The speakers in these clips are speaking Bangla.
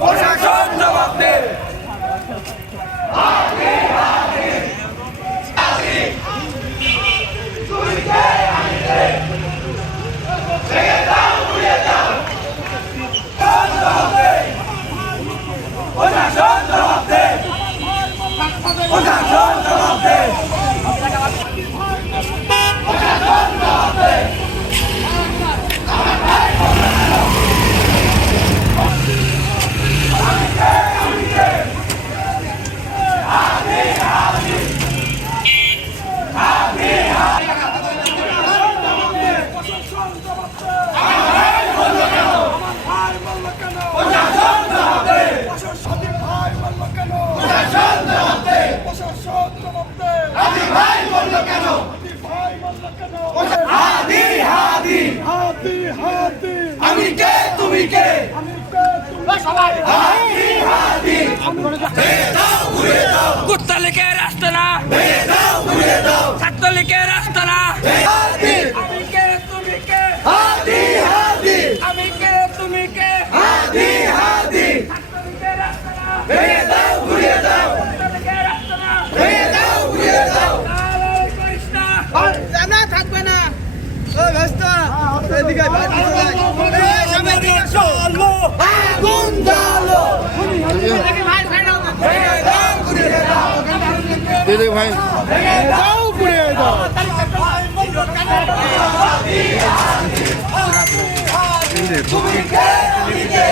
প্রশাসন জবাব দে। প্রশাসন জবাব দে। প্রশাসন জবাব দে। প্রশাসন জবাব দে। আমি কে তুমি কে সবাই হাদি হাদি দাও ঘুরে দাও কুত্তালিকে রাস্তা না দাও ঘুরে দাও ছাত্রলীগের রাস্তা না হাদি আমি কে তুমি কে হাদি হাদি আমি কে তুমি কে হাদি হাদি ছাত্রলীগের রাস্তা না দাও ঘুরে দাও কুত্তালিকে রাস্তা না দাও ঘুরে দাও কৃষ্ণ জানা থাকবে না ওই ভাস্তা এদিকে ভাই এই সামনে দিকে চলো আগুন জ্বালো ভাই সাইড দাও ঘুরে দাও দে দে ভাই দাও ঘুরে দাও তুমি কে তুমি কে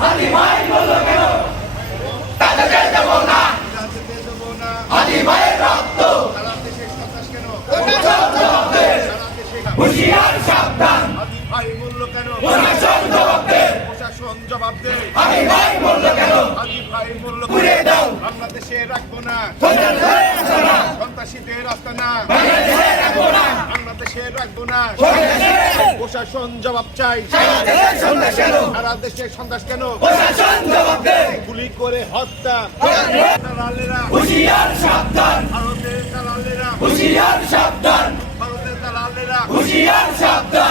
হাদি ভাই বলো কেন টাকা চাইতে না হাদি ভাইয়ের রক্ত হুঁশিয়ার সাবধান ভাই বলল কেন প্রশাসন জবাব দে। প্রশাসন জবাব দে হাদি ভাই বললো কেন আদি ভাই বলল ঘুরে দাও বাংলাদেশে রাখবো না সন্ত্রাসীদের রাস্তা না সন্ত্রাসীদের রাস্তা না বাংলাদেশে রাখবো না বাংলাদেশে রাখবো না সন্ত্রাসীদের প্রশাসন জবাব চাই সারা দেশের সন্ত্রাস কেন সারা দেশে সন্ত্রাস কেন প্রশাসন জবাব দে। গুলি করে হত্যা দালালেরা হুঁশিয়ার সাবধান ভারতের দালালেরা হুঁশিয়ার সাবধান ভারতের দালালেরা হুঁশিয়ার সাবধান